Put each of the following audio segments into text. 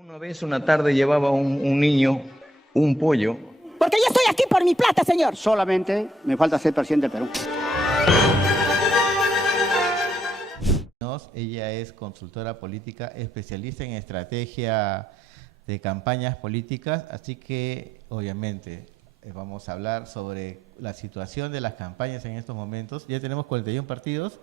Una vez, una tarde, llevaba un niño un pollo. Porque yo estoy aquí por mi plata, señor. Solamente me falta ser presidente del Perú. Ella es consultora política, especialista en estrategia de campañas políticas, así que obviamente vamos a hablar sobre la situación de las campañas en estos momentos. Ya tenemos 41 partidos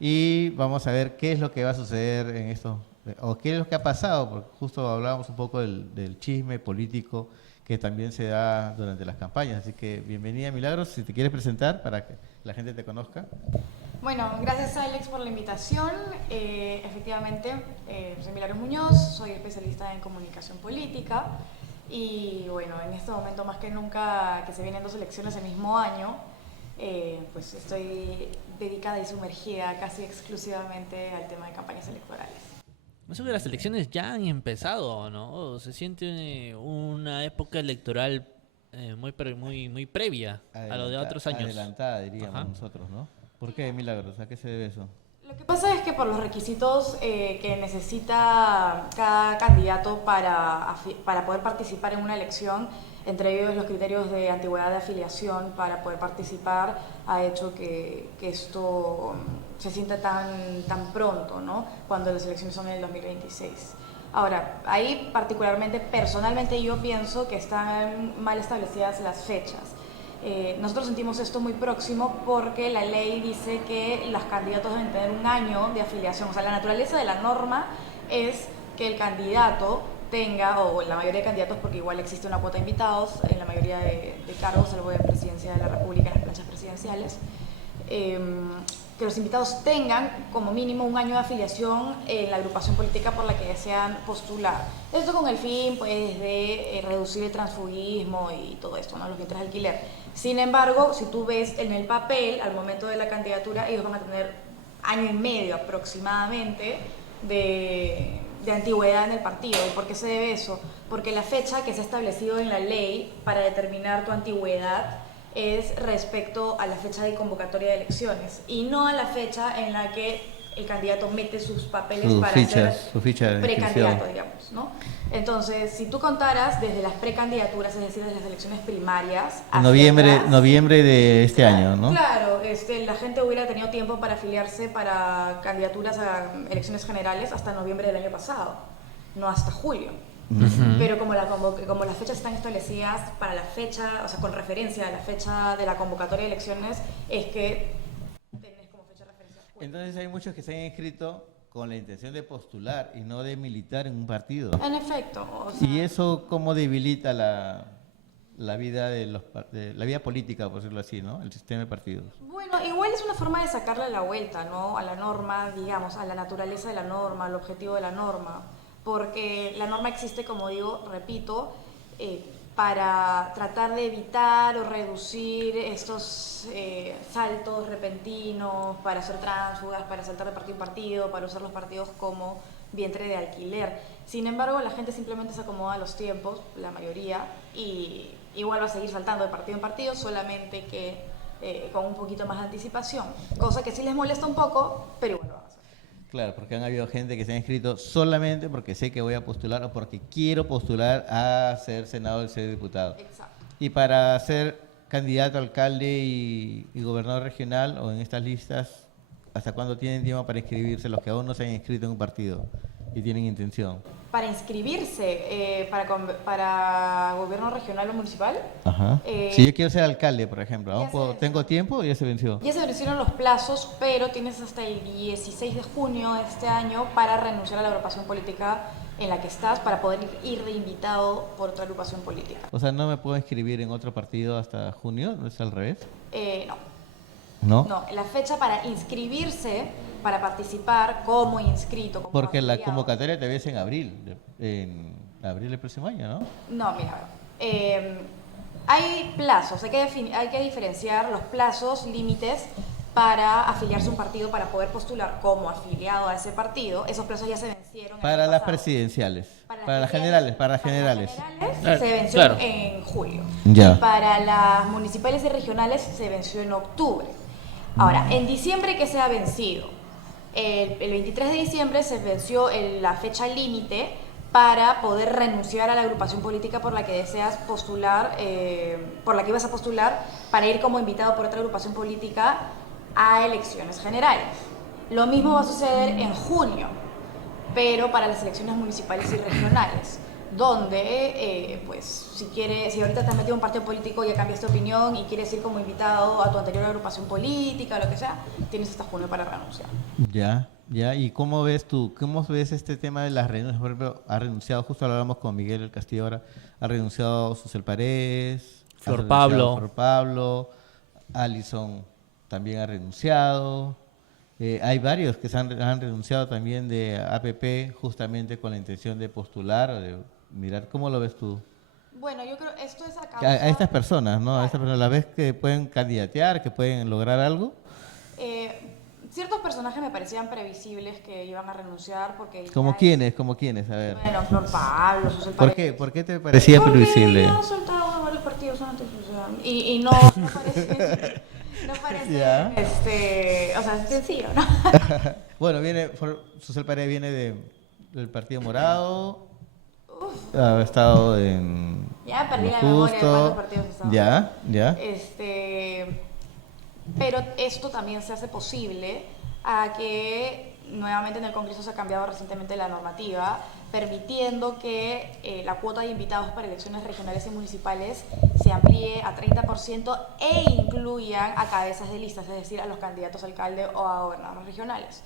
y vamos a ver qué es lo que va a suceder en estos, o qué es lo que ha pasado, porque justo hablábamos un poco del chisme político que también se da durante las campañas. Así que bienvenida, Milagros, si te quieres presentar para que la gente te conozca. Bueno, gracias Alex por la invitación. Efectivamente, soy Milagros Muñoz, soy especialista en comunicación política y bueno, en este momento más que nunca que se vienen dos elecciones el mismo año, pues estoy dedicada y sumergida casi exclusivamente al tema de campañas electorales. Eso que las elecciones ya han empezado, ¿no? Se siente una época electoral muy previa a lo de otros años. Adelantada, diríamos nosotros, ¿no? ¿Por qué, Milagros? ¿A qué se debe eso? Lo que pasa es que por los requisitos que necesita cada candidato para poder participar en una elección, entre ellos los criterios de antigüedad de afiliación para poder participar, ha hecho que esto se sienta tan pronto, ¿no? Cuando las elecciones son en el 2026. Ahora, ahí particularmente, personalmente yo pienso que están mal establecidas las fechas. Nosotros sentimos esto muy próximo porque la ley dice que los candidatos deben tener un año de afiliación. O sea, la naturaleza de la norma es que el candidato tenga, o la mayoría de candidatos, porque igual existe una cuota de invitados en la mayoría de cargos, salvo de presidencia de la República en las planchas presidenciales, que los invitados tengan como mínimo un año de afiliación en la agrupación política por la que desean postular. Esto con el fin pues, de reducir el transfugismo y todo esto, ¿no? Los vientres de alquiler. Sin embargo, si tú ves en el papel, al momento de la candidatura, ellos van a tener año y medio aproximadamente de antigüedad en el partido. ¿Y por qué se debe eso? Porque la fecha que se ha establecido en la ley para determinar tu antigüedad es respecto a la fecha de convocatoria de elecciones y no a la fecha en la que el candidato mete sus papeles para ser precandidato, digamos, ¿no? Entonces, si tú contaras desde las precandidaturas, es decir, desde las elecciones primarias hacia noviembre de este año, ¿no? Claro, la gente hubiera tenido tiempo para afiliarse para candidaturas a elecciones generales hasta noviembre del año pasado, no hasta julio. Pero como las fechas están establecidas para la fecha, o sea, con referencia a la fecha de la convocatoria de elecciones, es que tenés como fecha de referencia julio. Entonces hay muchos que se han inscrito con la intención de postular y no de militar en un partido. En efecto. O sea, ¿Y eso cómo debilita la vida la vida política, por decirlo así, ¿no? El sistema de partidos. Bueno, igual es una forma de sacarle la vuelta, ¿no? A la norma, digamos, a la naturaleza de la norma, al objetivo de la norma. Porque la norma existe, como digo, repito, para tratar de evitar o reducir estos saltos repentinos, para hacer tránsfugas, para saltar de partido en partido, para usar los partidos como vientre de alquiler. Sin embargo, la gente simplemente se acomoda a los tiempos, la mayoría, y igual va a seguir saltando de partido en partido, solamente que con un poquito más de anticipación, cosa que sí les molesta un poco, pero igual lo van a hacer. Claro, porque han habido gente que se ha inscrito solamente porque sé que voy a postular o porque quiero postular a ser senador y ser diputado. Exacto. Y para ser candidato a alcalde y gobernador regional o en estas listas, ¿hasta cuándo tienen tiempo para inscribirse los que aún no se han inscrito en un partido y tienen intención? Para inscribirse para gobierno regional o municipal. Ajá. Si yo quiero ser alcalde, por ejemplo, ¿tengo tiempo o ya se venció? Ya se vencieron los plazos, pero tienes hasta el 16 de junio de este año para renunciar a la agrupación política en la que estás para poder ir de invitado por otra agrupación política. O sea, ¿no me puedo inscribir en otro partido hasta junio? ¿No es al revés? No. ¿No? No, la fecha para inscribirse, para participar como inscrito. Como porque la afiliado. convocatoria te ves en abril del próximo año, ¿no? No, mira, hay plazos, hay que diferenciar los plazos, límites para afiliarse a un partido, para poder postular como afiliado a ese partido. Esos plazos ya se vencieron. Para las presidenciales, para las generales. Se venció en julio. Ya. Y para las municipales y regionales se venció en octubre. Ahora, en diciembre, ¿qué se ha vencido? El 23 de diciembre se venció la fecha límite para poder renunciar a la agrupación política por la que deseas postular, por la que ibas a postular, para ir como invitado por otra agrupación política a elecciones generales. Lo mismo va a suceder en junio, pero para las elecciones municipales y regionales, donde, pues, si ahorita te has metido en un partido político y ya cambiaste de opinión y quieres ir como invitado a tu anterior agrupación política o lo que sea, tienes hasta junio para renunciar. Ya, ¿y cómo ves este tema de las renuncias? Por ejemplo, ha renunciado, justo lo hablamos con Miguel del Castillo ahora, ha renunciado Susel Paredes, Flor Pablo, Alison también ha renunciado. Hay varios que han renunciado también de APP justamente con la intención de postular o de mirar. ¿Cómo lo ves tú? Bueno, yo creo esto es a causa... A estas personas, ¿no? Claro. A estas personas, ¿la ves que pueden candidatear, que pueden lograr algo? Ciertos personajes me parecían previsibles que iban a renunciar porque... ¿Como quiénes? A ver. Bueno, Flor Pablo, Susel ¿Por Paredes. qué? ¿Por qué te parecía previsible? Porque han soltado varios partidos antes, o sea, y no parece... No parece, Ya. o sea, es sencillo, ¿no? Bueno, Susel Paredes viene del Partido Morado, ha estado en... Ya perdí la Lo memoria de Justo. cuántos partidos estaban. Ya. Pero esto también se hace posible a que nuevamente en el Congreso se ha cambiado recientemente la normativa, permitiendo que la cuota de invitados para elecciones regionales y municipales se amplíe a 30% e incluyan a cabezas de listas, es decir, a los candidatos a alcalde o a gobernadores regionales,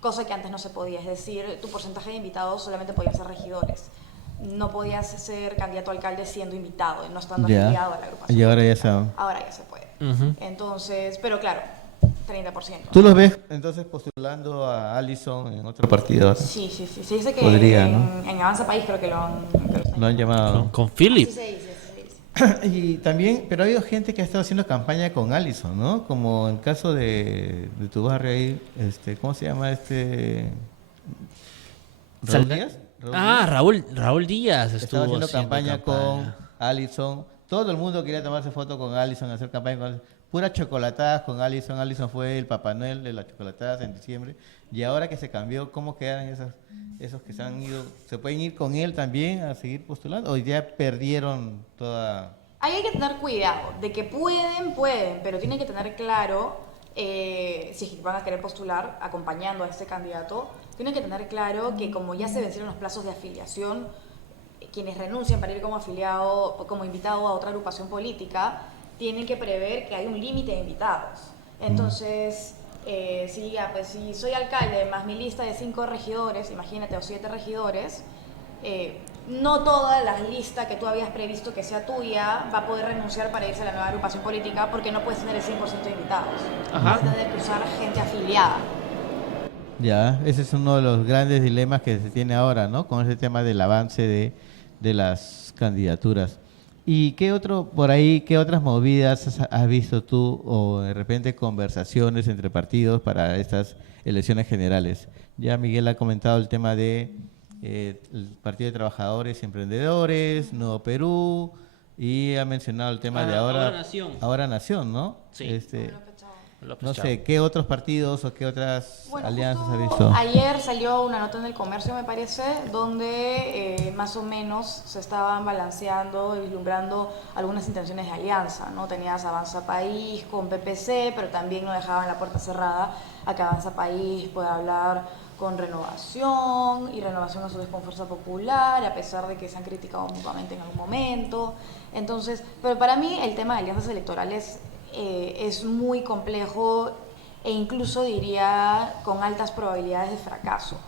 cosa que antes no se podía, es decir, tu porcentaje de invitados solamente podían ser regidores. No podías ser candidato a alcalde siendo invitado, no estando afiliado a la agrupación. Y ahora ya política. se... Ahora ya se puede. Entonces, pero claro, 30%. ¿Tú los ves entonces postulando a Alison en otro partido? Sí. Se dice que Podría, en, ¿no? en Avanza País creo que Lo han llamado. Con Philip. Sí se dice. Y también, pero ha habido gente que ha estado haciendo campaña con Alison, ¿no? Como el caso de tu barrio ahí, ¿cómo se llama ¿Raúl Díaz? Raúl Díaz Estaba estuvo haciendo campaña con campaña. Alison. Todo el mundo quería tomarse foto con Alison, hacer campaña con Alison. Puras chocolatadas con Alison. Alison fue el Papá Noel de las chocolatadas en diciembre. Y ahora que se cambió, ¿cómo quedan esos que se han ido? ¿Se pueden ir con él también a seguir postulando? ¿O ya perdieron toda...? Ahí hay que tener cuidado, de que pueden, pero tienen que tener claro, si van a querer postular acompañando a este candidato, tienen que tener claro que como ya se vencieron los plazos de afiliación, quienes renuncian para ir como afiliado o como invitado a otra agrupación política, tienen que prever que hay un límite de invitados. Entonces, si soy alcalde más mi lista de 5 regidores, imagínate, o 7 regidores, no toda la lista que tú habías previsto que sea tuya va a poder renunciar para irse a la nueva agrupación política porque no puedes tener el 100% de invitados. Vas a tener que usar gente afiliada. Ya, ese es uno de los grandes dilemas que se tiene ahora, ¿no? Con ese tema del avance de las candidaturas. ¿Y qué otras movidas has visto tú o de repente conversaciones entre partidos para estas elecciones generales? Ya Miguel ha comentado el tema de el Partido de Trabajadores y Emprendedores, Nuevo Perú, y ha mencionado el tema de Ahora Nación, ¿no? Sí. No sé, ¿qué otros partidos o qué otras alianzas has Justo visto? ayer salió una nota en El Comercio, me parece, donde más o menos se estaban balanceando y vislumbrando algunas intenciones de alianza, ¿no? Tenías Avanza País con PPC, pero también no dejaban la puerta cerrada a que Avanza País pueda hablar con Renovación, y Renovación a su vez con Fuerza Popular, a pesar de que se han criticado mutuamente en algún momento. Entonces, pero para mí el tema de alianzas electorales es muy complejo e incluso diría con altas probabilidades de fracaso.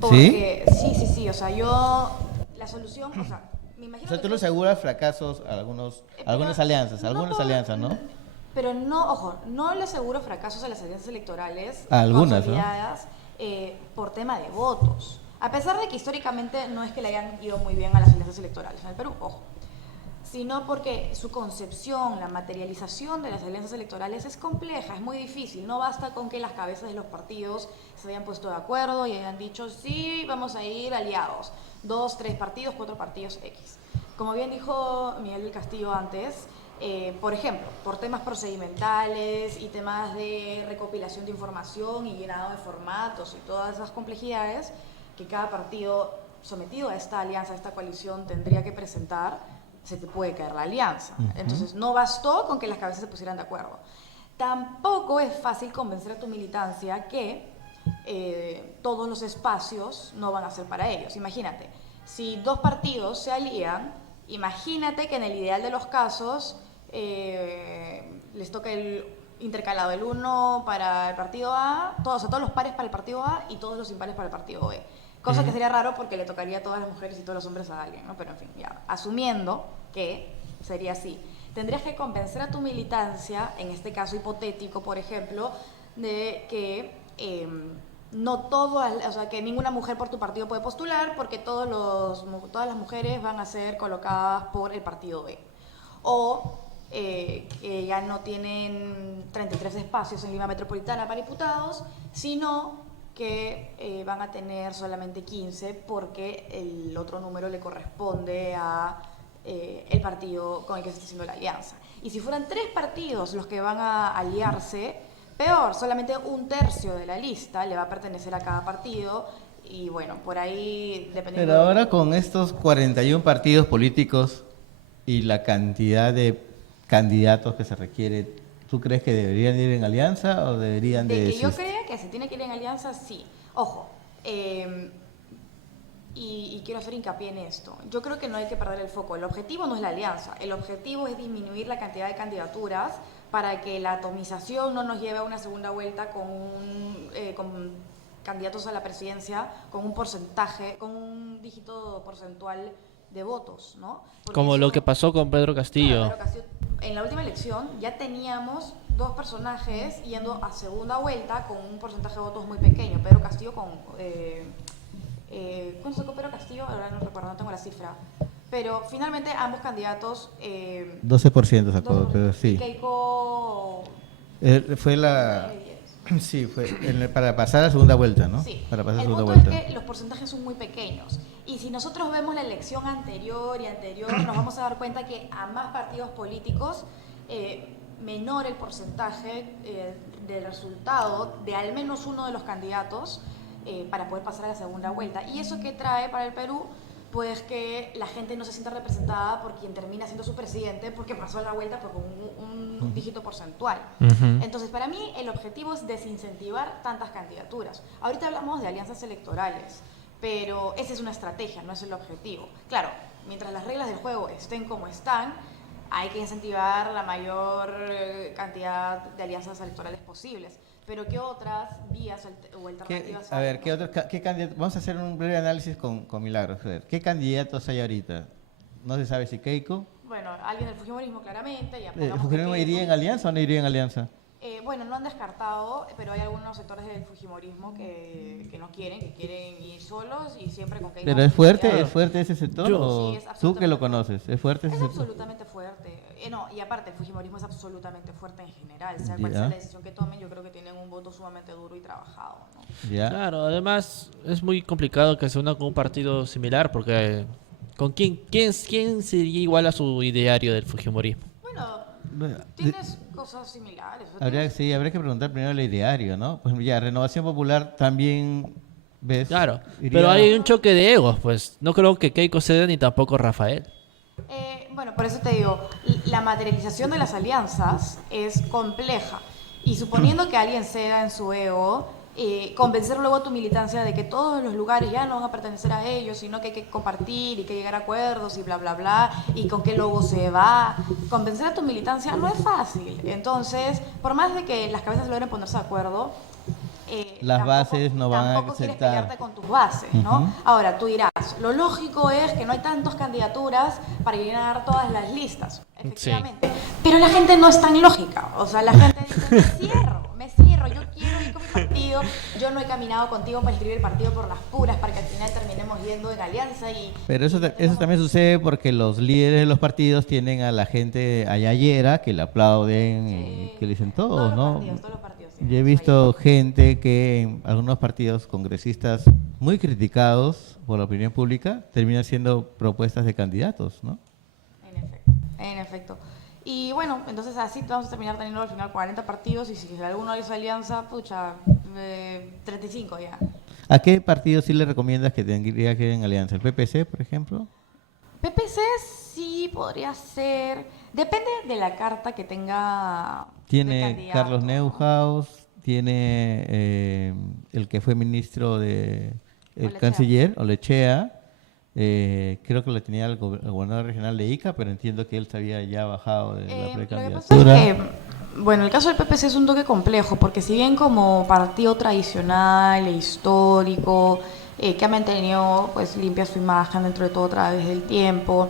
Porque, sí, o sea, la solución, o sea, me imagino. O sea, que tú le aseguras fracasos a algunas alianzas, ¿no? Pero no, ojo, no le aseguro fracasos a las alianzas electorales A algunas, consolidadas, por tema de votos. A pesar de que históricamente no es que le hayan ido muy bien a las alianzas electorales en el Perú, ojo, sino porque su concepción, la materialización de las alianzas electorales es compleja, es muy difícil. No basta con que las cabezas de los partidos se hayan puesto de acuerdo y hayan dicho, sí, vamos a ir aliados, 2, 3 partidos, 4 partidos X. Como bien dijo Miguel del Castillo antes, por ejemplo, por temas procedimentales y temas de recopilación de información y llenado de formatos y todas esas complejidades que cada partido sometido a esta alianza, a esta coalición, tendría que presentar, se te puede caer la alianza. Entonces, no bastó con que las cabezas se pusieran de acuerdo. Tampoco es fácil convencer a tu militancia que todos los espacios no van a ser para ellos. Imagínate, si 2 partidos se alían, imagínate que en el ideal de los casos les toca el intercalado, el uno para el partido A, todos los pares para el partido A y todos los impares para el partido B. Cosa que sería raro porque le tocaría a todas las mujeres y todos los hombres a alguien, ¿no? Pero en fin, ya, asumiendo que sería así. Tendrías que convencer a tu militancia, en este caso hipotético, por ejemplo, de que no todas, o sea, que ninguna mujer por tu partido puede postular porque todas las mujeres van a ser colocadas por el partido B. O que ya no tienen 33 espacios en Lima Metropolitana para diputados, sino que van a tener solamente 15 porque el otro número le corresponde a el partido con el que se está haciendo la alianza. Y si fueran 3 partidos los que van a aliarse, peor, solamente 1/3 de la lista le va a pertenecer a cada partido y bueno, por ahí dependiendo. Pero ahora con estos 41 partidos políticos y la cantidad de candidatos que se requiere, ¿tú crees que deberían ir en alianza o deberían de que yo crea que se tiene que ir en alianza, sí. Ojo, y quiero hacer hincapié en esto. Yo creo que no hay que perder el foco. El objetivo no es la alianza. El objetivo es disminuir la cantidad de candidaturas para que la atomización no nos lleve a una segunda vuelta con candidatos a la presidencia con un porcentaje, con un dígito porcentual de votos, ¿no? Porque Como eso, lo que pasó con Pedro Castillo. Pedro Castillo. En la última elección ya teníamos 2 personajes yendo a segunda vuelta con un porcentaje de votos muy pequeño. Pedro Castillo con... ¿cuánto sacó Pedro Castillo? Ahora no recuerdo, no tengo la cifra. Pero finalmente ambos candidatos... 12% sacó, pero sí. Keiko... Fue la... Sí, fue para pasar a segunda vuelta, ¿no? Sí. Para pasar a El segunda punto vuelta. es que los porcentajes son muy pequeños. Y si nosotros vemos la elección anterior y anterior, nos vamos a dar cuenta que a más partidos políticos, menor el porcentaje del resultado de al menos uno de los candidatos para poder pasar a la segunda vuelta. ¿Y eso qué trae para el Perú? Pues que la gente no se sienta representada por quien termina siendo su presidente porque pasó a la vuelta por un dígito porcentual. Entonces, para mí, el objetivo es desincentivar tantas candidaturas. Ahorita hablamos de alianzas electorales, pero esa es una estrategia, no es el objetivo. Claro, mientras las reglas del juego estén como están, hay que incentivar la mayor cantidad de alianzas electorales posibles. Pero ¿qué otras vías o alternativas hay? A ver, ¿qué candidatos? Vamos a hacer un breve análisis con Milagros. A ver, ¿qué candidatos hay ahorita? No se sabe si Keiko. Bueno, alguien del fujimorismo claramente. Ya ¿El fujimorismo iría en alianza o no iría en alianza? Bueno, no han descartado, pero hay algunos sectores del fujimorismo que no quieren, que quieren ir solos y siempre con Keiko. ¿Pero es fuerte ese sector? Sí, es ¿Tú que lo conoces? ¿Es fuerte ese sector? absolutamente fuerte. No, y aparte, el fujimorismo es absolutamente fuerte en general. Sea cual sea la decisión que tomen, yo creo que tienen un voto sumamente duro y trabajado, ¿no? ¿Ya? Claro, además es muy complicado que se una con un partido similar porque ¿con quién sería igual a su ideario del fujimorismo? Bueno, tienes cosas similares. Habría que preguntar primero el ideario, ¿no? Pues ya, Renovación Popular también, ¿ves? Claro, pero hay un choque de egos, pues. No creo que Keiko ceda ni tampoco Rafael. Bueno, por eso te digo, la materialización de las alianzas es compleja. Y suponiendo que alguien ceda en su ego, convencer luego a tu militancia de que todos los lugares ya no van a pertenecer a ellos, sino que hay que compartir y que llegar a acuerdos y bla, bla, bla, y con qué logo se va. Convencer a tu militancia no es fácil. Entonces, por más de que las cabezas logren ponerse de acuerdo, las bases no van a tampoco quieres aceptar. pelearte con tus bases, ¿no? Ahora, tú dirás, lo lógico es que no hay tantas candidaturas para llenar todas las listas, efectivamente. Sí. Pero la gente no es tan lógica. O sea, la gente dice, me cierro, yo quiero ir con mi partido, yo no he caminado contigo para escribir el partido por las puras, para que al final terminemos yendo en alianza y... Pero eso también sucede porque los líderes de los partidos tienen a la gente ayayera que le aplauden y que le dicen todos, ¿no? Todos los partidos. Yo he visto gente que en algunos partidos congresistas muy criticados por la opinión pública terminan siendo propuestas de candidatos, ¿no? En efecto. Y bueno, entonces así vamos a terminar teniendo al final 40 partidos y si alguno hizo alianza, pucha, 35 ya. ¿A qué partido sí le recomiendas que tendría que ir en alianza? ¿El PPC, por ejemplo? PPC sí podría ser, depende de la carta que tenga de Tiene candidato, Carlos ¿no? Neuhaus, tiene el que fue ministro de el Olechea. canciller, Olechea, creo que lo tenía el gobernador regional de Ica, pero entiendo que él se había ya bajado de la Lo que pasa precandidatura. es que, bueno, el caso del PPC es un toque complejo, porque si bien como partido tradicional e histórico, que ha mantenido pues limpia su imagen dentro de todo a través del tiempo,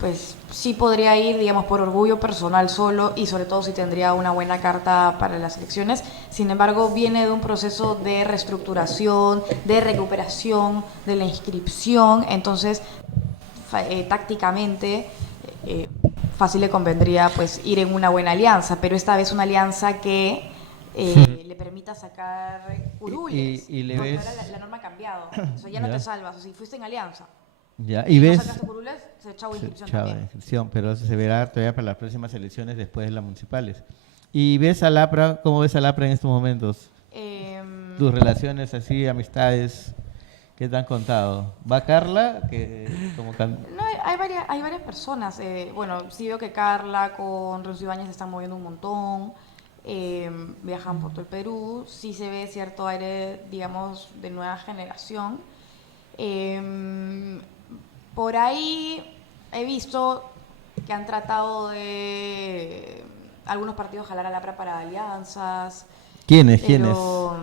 pues sí podría ir, digamos, por orgullo personal solo y sobre todo si tendría una buena carta para las elecciones. Sin embargo, viene de un proceso de reestructuración, de recuperación de la inscripción, entonces tácticamente fácil le convendría pues ir en una buena alianza, pero esta vez una alianza que le permita sacar curules, y le porque ves- ahora la norma ha cambiado, o sea, ya no Ya. te salvas, o sea, si fuiste en alianza Ya, y no ves sacaste curules, se echó inscripción chao, también. inscripción, pero eso se verá todavía para las próximas elecciones después de las municipales. ¿Y ves a Lapra? ¿Cómo ves a Lapra en estos momentos? Tus relaciones así, amistades, ¿qué te han contado? ¿Va Carla? Que como No, hay varias personas. Bueno, sí veo que Carla con Renzo Ibáñez se están moviendo un montón. Viajan por todo el Perú. Sí se ve cierto aire, digamos, de nueva generación. Por ahí he visto que han tratado de algunos partidos jalar a Lapra para alianzas. ¿Quiénes? Pero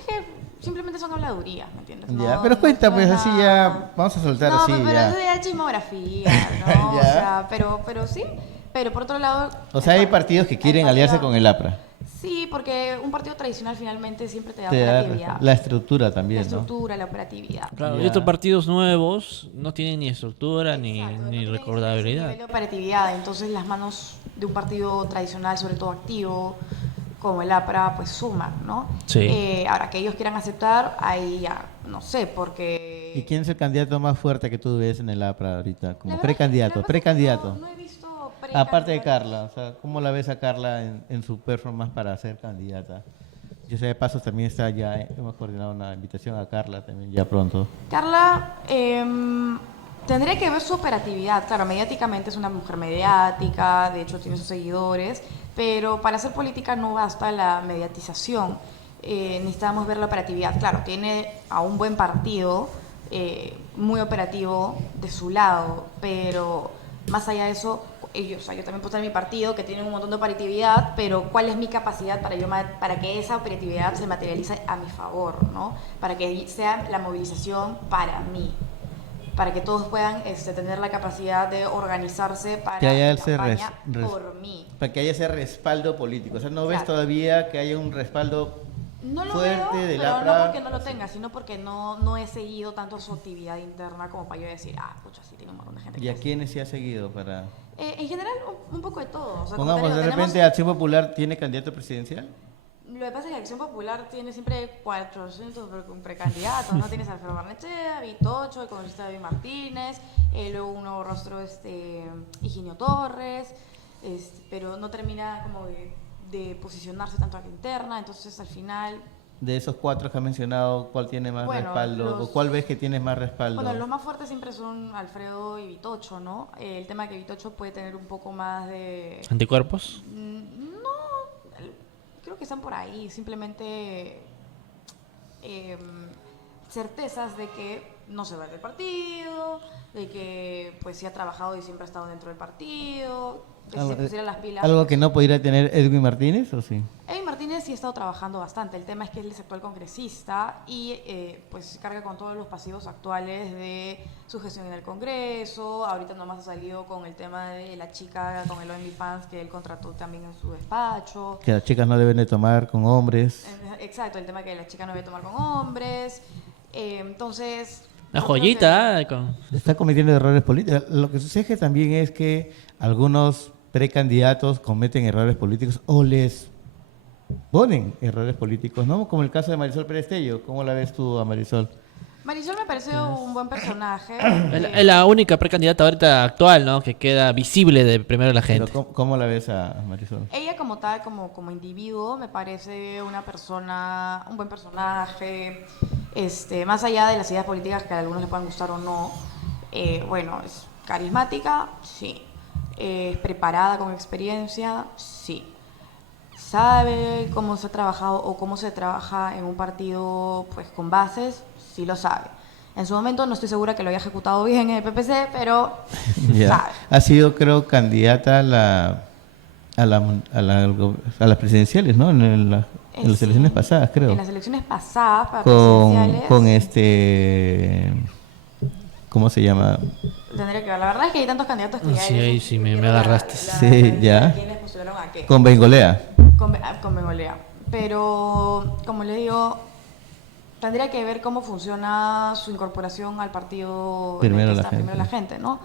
es que simplemente son habladurías, ¿me entiendes? Ya, No- pero cuenta, no pues es así nada- ya, vamos a soltar no, así pero ya. eso ya es chismografía, ¿no? Ya. O sea, pero sí, pero por otro lado... O sea, hay el par- partidos que el quieren partido- aliarse con el APRA. Sí, porque un partido tradicional finalmente siempre te da Te da operatividad. la estructura también, La ¿no? estructura, la operatividad. Claro, y Ya. estos partidos nuevos no tienen ni estructura Exacto, ni no tiene ese recordabilidad. nivel de operatividad, entonces las manos de un partido tradicional, sobre todo activo, como el APRA, pues suman, ¿no? Sí. Ahora, que ellos quieran aceptar, ahí ya, no sé, porque... ¿Y quién es el candidato más fuerte que tú ves en el APRA ahorita? Como La verdad que- precandidato, la verdad es que precandidato. No he visto Aparte de precandidatos. Carla, o sea, ¿cómo la ves a Carla en su performance para ser candidata? Yo sé de pasos también está ya, hemos coordinado una invitación a Carla también ya pronto. Carla, tendría que ver su operatividad. Claro, mediáticamente es una mujer mediática, de hecho tiene sus seguidores, pero para hacer política no basta la mediatización. Necesitamos ver la operatividad. Claro, tiene a un buen partido, muy operativo de su lado, pero más allá de eso, ellos, o sea, yo también puedo tener mi partido que tiene un montón de operatividad, pero ¿cuál es mi capacidad para que esa operatividad se materialice a mi favor, ¿no? Para que sea la movilización para mí, para que todos puedan tener la capacidad de organizarse para Que haya la ese campaña por mí. para que haya ese respaldo político. O sea, ¿no ves Claro. todavía que haya un respaldo No lo fuerte veo, del pero APRA? no porque no lo tenga, sino porque no he seguido tanto su actividad interna como para yo decir, pucha, sí, tiene un montón de gente. ¿Y a quiénes se ha seguido para...? En general, un poco de todo. O sea, como Pongamos, te de digo, repente Acción Popular tiene candidato presidencial. lo que pasa es que Acción Popular tiene siempre 400 precandidatos, ¿no? Tienes a Alfredo Barnechea, Vitocho, el congresista David Martínez, luego un nuevo rostro, Higinio Torres, pero no termina como de posicionarse tanto a la interna, entonces al final... De esos cuatro que has mencionado, ¿cuál tiene más Bueno, respaldo? los- ¿O cuál ves que tiene más respaldo? Bueno, los más fuertes siempre son Alfredo y Vitocho, ¿no? El tema que Vitocho puede tener un poco más de... ¿Anticuerpos? No, creo que están por ahí, simplemente certezas de que no se va del partido, de que pues sí ha trabajado y siempre ha estado dentro del partido, que si se pusiera las pilas... ¿Algo pues, que no podría tener Edwin Martínez o sí? Edwin Martínez sí ha estado trabajando bastante. El tema es que él es actual congresista y pues se carga con todos los pasivos actuales de su gestión en el Congreso. Ahorita nomás ha salido con el tema de la chica con el OnlyFans que él contrató también en su despacho. Que las chicas no deben de tomar con hombres. Exacto, el tema que la chica no debe tomar con hombres. Entonces... Una yo creo joyita, que- con... Está cometiendo errores políticos. Lo que sucede que también es que algunos precandidatos cometen errores políticos o les ponen errores políticos, ¿no? Como el caso de Marisol Pérez Tello. ¿Cómo la ves tú a Marisol? Marisol me parece un buen personaje. Es la única precandidata ahorita actual, ¿no? Que queda visible de primero a la gente. Pero ¿cómo la ves a Marisol? Ella como tal, como individuo, me parece una persona, un buen personaje, más allá de las ideas políticas que a algunos les puedan gustar o no. Bueno, es carismática, sí. Es preparada, con experiencia, sí. Sabe cómo se ha trabajado o cómo se trabaja en un partido pues con bases, sí lo sabe. En su momento no estoy segura que lo haya ejecutado bien en el PPC, pero sabe. Ha sido, creo, candidata a las presidenciales, ¿no? En las elecciones pasadas, creo. En las elecciones pasadas, para presidenciales. Con ¿cómo se llama? Tendría que ver. La verdad es que hay tantos candidatos que ya... Sí, ahí sí me agarraste. Sí, ya. ¿Quiénes postularon a qué? Con Bengolea. Con Bengolea. Pero, como le digo, tendría que ver cómo funciona su incorporación al partido Primero la gente, ¿no?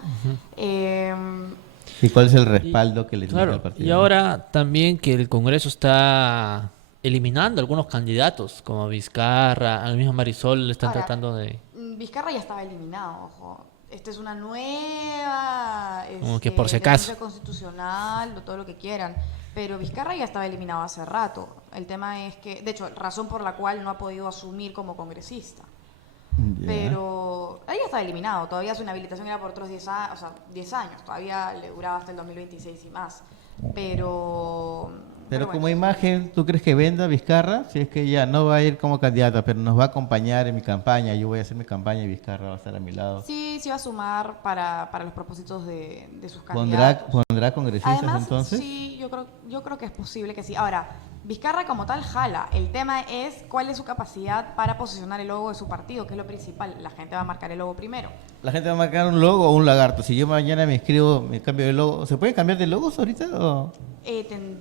¿Y cuál es el respaldo que le tiene Claro, al partido? y ahora también que el Congreso está eliminando algunos candidatos, como Vizcarra, al mismo Marisol le están Ahora, tratando de... Vizcarra ya estaba eliminado, ojo. Esta es una nueva Como que por si acaso. denuncia constitucional o todo lo que quieran. Pero Vizcarra ya estaba eliminado hace rato. El tema es que, de hecho, razón por la cual no ha podido asumir como congresista. Ya. Pero ahí ya está eliminado. Todavía su inhabilitación era por otros 10 años, o sea, 10 años. Todavía le duraba hasta el 2026 y más. Pero Como bueno, imagen, ¿tú crees que venda Vizcarra? Si es que ya no va a ir como candidata, pero nos va a acompañar en mi campaña, yo voy a hacer mi campaña y Vizcarra va a estar a mi lado. sí va a sumar para los propósitos de sus candidatos. ¿Pondrá congresistas Además, entonces? sí, yo creo que es posible que sí. Ahora, Vizcarra como tal jala. El tema es cuál es su capacidad para posicionar el logo de su partido, que es lo principal. La gente va a marcar el logo primero. La gente va a marcar un logo o un lagarto. Si yo mañana me inscribo, me cambio de logo. ¿Se puede cambiar de logos ahorita o...?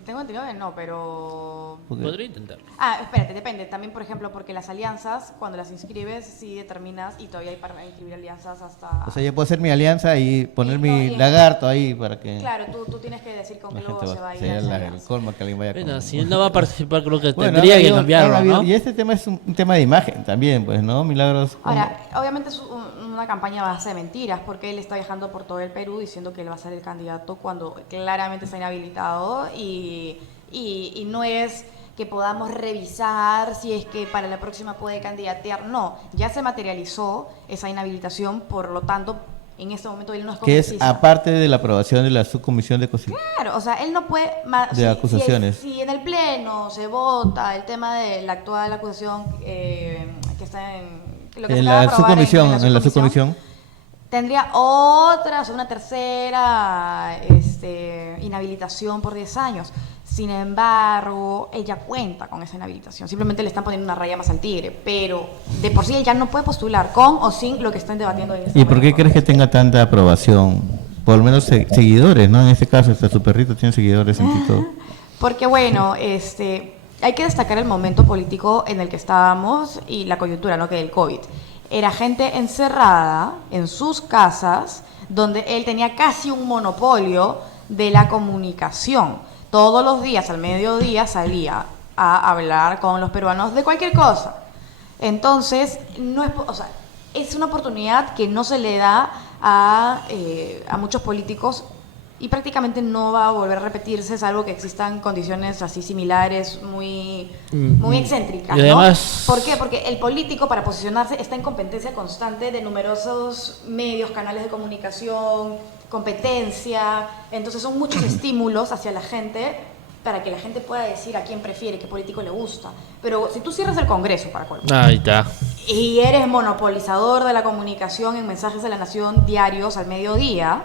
Tengo entendido que no, pero... Podría intentarlo. Espérate, depende. También, por ejemplo, porque las alianzas, cuando las inscribes, sí determinas, y todavía hay para inscribir alianzas hasta... O sea, yo puedo hacer mi alianza y poner mi y- lagarto ahí para que... Claro, tú tienes que decir con La qué logo gente se va a ir sería a esa el alianza. colmo que alguien vaya Bueno, con... si él no va a participar, creo que Bueno, tendría han que habido- cambiarlo, ¿no? Y este tema es un tema de imagen también, pues, ¿no? Milagros. Ahora, obviamente es una campaña a base de mentiras, porque él está viajando por todo el Perú diciendo que él va a ser el candidato cuando claramente está inhabilitado y no es que podamos revisar si es que para la próxima puede candidatear. No, ya se materializó esa inhabilitación, por lo tanto, en este momento él no es Que es congresista. aparte de la aprobación de la subcomisión de Claro, o sea, él no puede... De acusaciones. Si en el Pleno se vota el tema de la actual acusación que está en... Lo que se en acaba de la aprobar subcomisión, tendría otra, o sea, una tercera inhabilitación por 10 años. Sin embargo, ella cuenta con esa inhabilitación. Simplemente le están poniendo una raya más al tigre. Pero de por sí ella no puede postular con o sin lo que están debatiendo en este ¿Y por qué momento. crees que tenga tanta aprobación? Por lo menos seguidores, ¿no? En este caso, hasta su perrito tiene seguidores en TikTok. Porque bueno, hay que destacar el momento político en el que estábamos y la coyuntura, ¿no? Que del COVID. Era gente encerrada en sus casas, donde él tenía casi un monopolio de la comunicación. Todos los días, al mediodía, salía a hablar con los peruanos de cualquier cosa. Entonces, es una oportunidad que no se le da a muchos políticos y prácticamente no va a volver a repetirse, salvo que existan condiciones así similares, muy excéntricas, Y además... ¿no? ¿Por qué? Porque el político, para posicionarse, está en competencia constante de numerosos medios, canales de comunicación, competencia. Entonces son muchos estímulos hacia la gente para que la gente pueda decir a quién prefiere, qué político le gusta. Pero si tú cierras el Congreso, para colmo, Ahí está. y eres monopolizador de la comunicación en mensajes de la nación diarios al mediodía,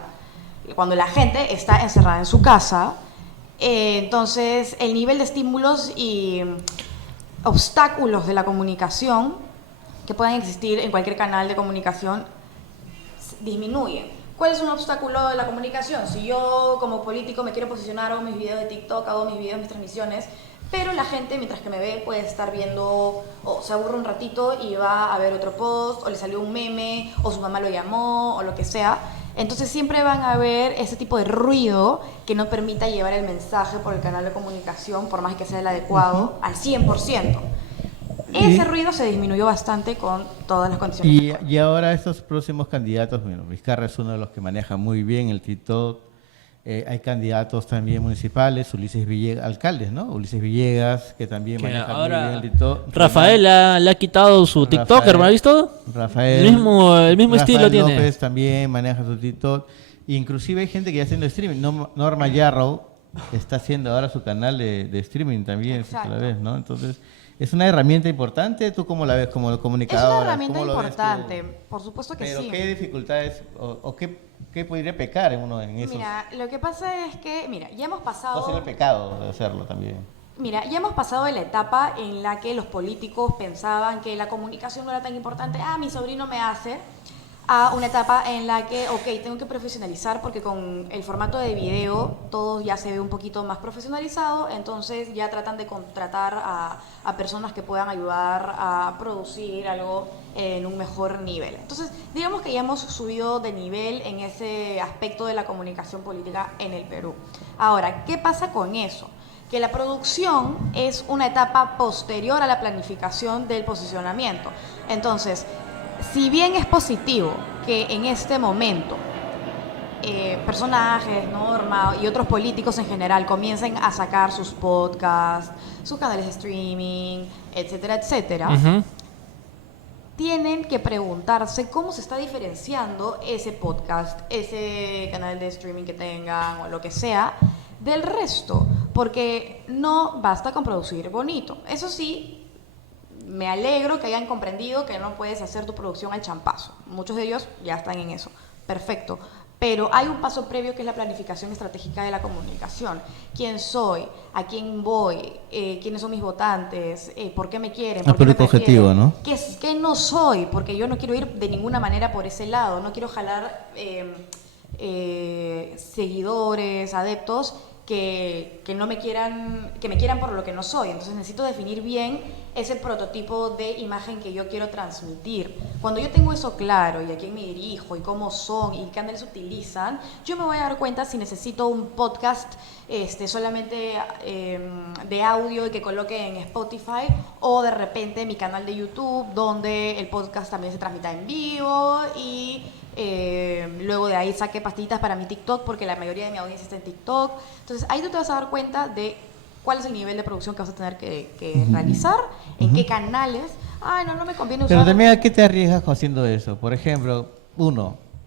cuando la gente está encerrada en su casa, entonces el nivel de estímulos y obstáculos de la comunicación que puedan existir en cualquier canal de comunicación disminuyen. ¿Cuál es un obstáculo de la comunicación? Si yo como político me quiero posicionar, hago mis videos de TikTok, hago mis videos, mis transmisiones, pero la gente mientras que me ve puede estar viendo, o se aburre un ratito y va a ver otro post, o le salió un meme, o su mamá lo llamó, o lo que sea. Entonces siempre van a ver ese tipo de ruido que no permita llevar el mensaje por el canal de comunicación, por más que sea el adecuado, al 100%. ese ruido se disminuyó bastante con todas las condiciones. Y ahora estos próximos candidatos, bueno, Vizcarra es uno de los que maneja muy bien el TikTok. Hay candidatos también municipales, Ulises Villegas, alcaldes, ¿no? Ulises Villegas, que también maneja muy bien el TikTok. Rafael le ha quitado su TikToker, ¿me has visto? Rafael. El mismo Rafael estilo tiene. López también maneja su TikTok. Inclusive hay gente que ya haciendo streaming. Norma Yarrow está haciendo ahora su canal de streaming también, si tú la ves, ¿no? Entonces, es una herramienta importante. ¿Tú cómo la ves como comunicadora? Es una herramienta ¿Cómo lo ves tú? importante, por supuesto que Pero sí. ¿qué dificultades o qué podría pecar en eso? Mira, lo que pasa es que, ya hemos pasado... ¿Cuál sería el pecado de hacerlo también? Mira, ya hemos pasado de la etapa en la que los políticos pensaban que la comunicación no era tan importante, mi sobrino me hace, a una etapa en la que, tengo que profesionalizar porque con el formato de video todo ya se ve un poquito más profesionalizado, entonces ya tratan de contratar a personas que puedan ayudar a producir algo en un mejor nivel. Entonces, digamos que ya hemos subido de nivel en ese aspecto de la comunicación política en el Perú. Ahora, ¿qué pasa con eso? Que la producción es una etapa posterior a la planificación del posicionamiento. Entonces, si bien es positivo que en este momento personajes, Norma y otros políticos en general comiencen a sacar sus podcasts, sus canales de streaming, etcétera, etcétera, tienen que preguntarse cómo se está diferenciando ese podcast, ese canal de streaming que tengan o lo que sea, del resto, porque no basta con producir bonito. Eso sí, me alegro que hayan comprendido que no puedes hacer tu producción al champazo. Muchos de ellos ya están en eso. Perfecto. Pero hay un paso previo que es la planificación estratégica de la comunicación. ¿Quién soy? ¿A quién voy? ¿Quiénes son mis votantes? ¿Por qué me quieren? ¿Por qué me prefieren? Objetivo, ¿no? ¿Qué no soy? Porque yo no quiero ir de ninguna manera por ese lado. No quiero jalar seguidores, adeptos que no me quieran, que me quieran por lo que no soy. Entonces necesito definir bien ese prototipo de imagen que yo quiero transmitir. Cuando yo tengo eso claro y a quién me dirijo y cómo son y qué canales utilizan, yo me voy a dar cuenta si necesito un podcast solamente de audio y que coloque en Spotify, o de repente mi canal de YouTube donde el podcast también se transmita en vivo y luego de ahí saqué pastillitas para mi TikTok porque la mayoría de mi audiencia está en TikTok. Entonces ahí tú te vas a dar cuenta de cuál es el nivel de producción que vas a tener que realizar, en qué canales. No me conviene usar... Pero también, ¿a qué te arriesgas haciendo eso? Por ejemplo,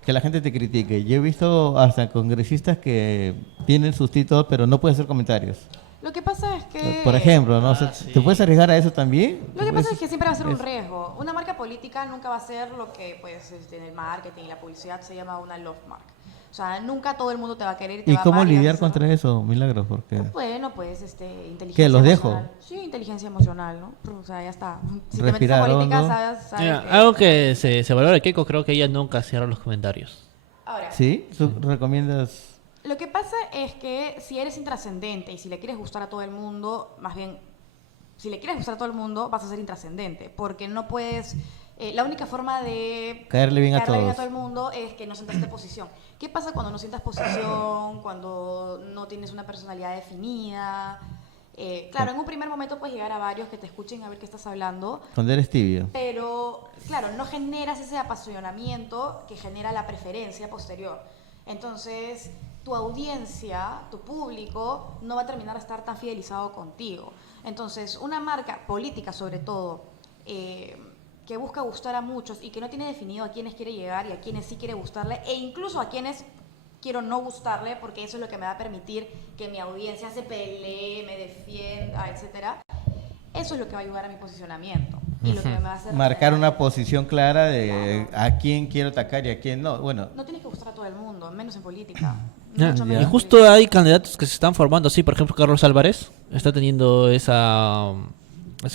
que la gente te critique. Yo he visto hasta congresistas que tienen sus títulos pero no pueden hacer comentarios. Lo que pasa es que... Por ejemplo, ¿no? sí. ¿Te puedes arriesgar a eso también? Lo que pasa es que siempre va a ser un riesgo. Una marca política nunca va a ser lo que en el marketing y la publicidad se llama una love mark. O sea, nunca todo el mundo te va a querer y te va a amar. ¿Y cómo lidiar contra eso, Milagros? Porque... Bueno, pues inteligencia ¿Qué, los emocional. dejo? Sí, inteligencia emocional, ¿no? O sea, ya está. Si Respirar, te metes en política, ¿no? sabes Mira, que... algo que se valora de Keiko, creo que ella nunca cierra los comentarios. Ahora, ¿Sí? ¿Tú recomiendas...? lo que pasa es que si eres intrascendente y si le quieres gustar a todo el mundo, más bien, si le quieres gustar a todo el mundo, vas a ser intrascendente, porque no puedes... la única forma de caerle bien a todo todos el mundo es que no sientas posición. ¿Qué pasa cuando no sientas posición, cuando no tienes una personalidad definida? Claro, en un primer momento puedes llegar a varios que te escuchen a ver qué estás hablando. Cuando eres tibio. Pero, claro, no generas ese apasionamiento que genera la preferencia posterior. Entonces, tu audiencia, tu público, no va a terminar a estar tan fidelizado contigo. Entonces, una marca política, sobre todo, que busca gustar a muchos y que no tiene definido a quiénes quiere llegar y a quiénes sí quiere gustarle, e incluso a quienes quiero no gustarle, porque eso es lo que me va a permitir que mi audiencia se pelee, me defienda, etcétera. Eso es lo que va a ayudar a mi posicionamiento y lo que me va a hacer marcar una posición clara de a quién quiero atacar y a quién no. Bueno, no tienes que gustar a todo el mundo, menos en política. Y justo hay candidatos que se están formando así, por ejemplo, Carlos Álvarez está teniendo esa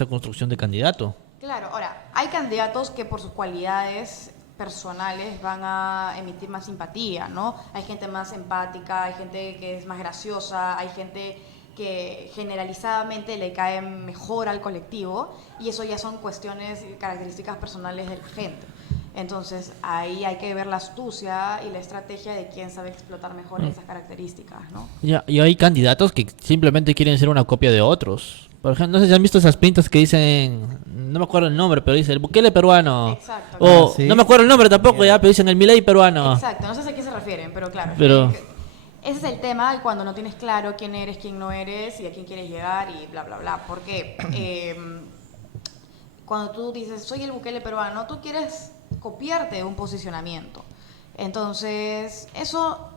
construcción de candidato. Claro, ahora, hay candidatos que por sus cualidades personales van a emitir más simpatía, ¿no? Hay gente más empática, hay gente que es más graciosa, hay gente que generalizadamente le cae mejor al colectivo, y eso ya son cuestiones y características personales de la gente. Entonces, ahí hay que ver la astucia y la estrategia de quién sabe explotar mejor esas características, ¿no? Ya, y hay candidatos que simplemente quieren ser una copia de otros. Por ejemplo, no sé si han visto esas pintas que dicen, no me acuerdo el nombre, pero dice el Bukele peruano. Exacto. O ¿sí? no me acuerdo el nombre tampoco, ya, pero dicen el Milei peruano. Exacto, no sé a qué se refieren, pero claro. Pero- Ese es el tema cuando no tienes claro quién eres, quién no eres y a quién quieres llegar y bla, bla, bla. Porque cuando tú dices, soy el Bukele peruano, tú quieres copiarte de un posicionamiento. Entonces, eso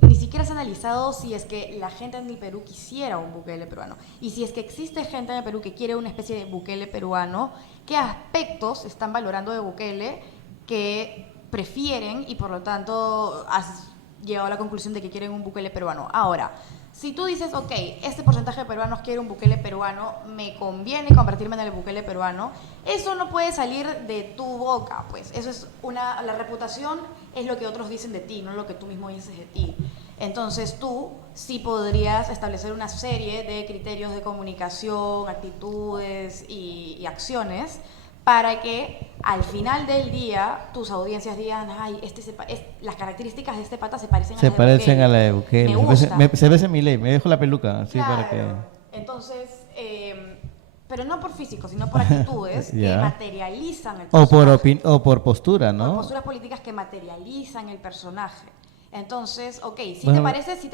ni siquiera has analizado si es que la gente en el Perú quisiera un Bukele peruano. Y si es que existe gente en el Perú que quiere una especie de Bukele peruano, ¿qué aspectos están valorando de Bukele que prefieren y por lo tanto has llegado a la conclusión de que quieren un Bukele peruano? Ahora, si tú dices, ok, este porcentaje de peruanos quiere un Bukele peruano, me conviene convertirme en el Bukele peruano, eso no puede salir de tu boca, pues. Eso es la reputación es lo que otros dicen de ti, no lo que tú mismo dices de ti. Entonces tú sí podrías establecer una serie de criterios de comunicación, actitudes y acciones para que al final del día tus audiencias digan, ay, las características de este pata se parecen Se a las parecen a la de Me Bukele. gusta. Se parece a Milei, me dejo la peluca, así para que... Entonces, pero no por físico, sino por actitudes que Ya. materializan el O personaje. o por postura, Por ¿no? posturas políticas que materializan el personaje. Entonces, ok, si Bueno, te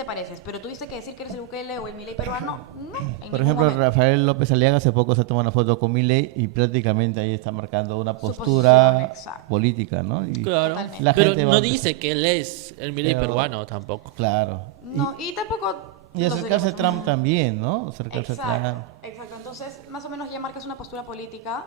pareces, pero tuviste que decir que eres el Bukele o el Milei peruano, no. En Por ningún ejemplo, momento. Rafael López Aliaga hace poco se tomó una foto con Milei y prácticamente ahí está marcando una Su postura posición, exacto. política, ¿no? Y Claro, Totalmente. la pero gente no va a dice que él es el Milei Pero- peruano tampoco. Claro. No, y tampoco... Y acercarse a no sé. Trump también, ¿no? Acercarse a Trump. Exacto, exacto. Entonces, más o menos ya marcas una postura política,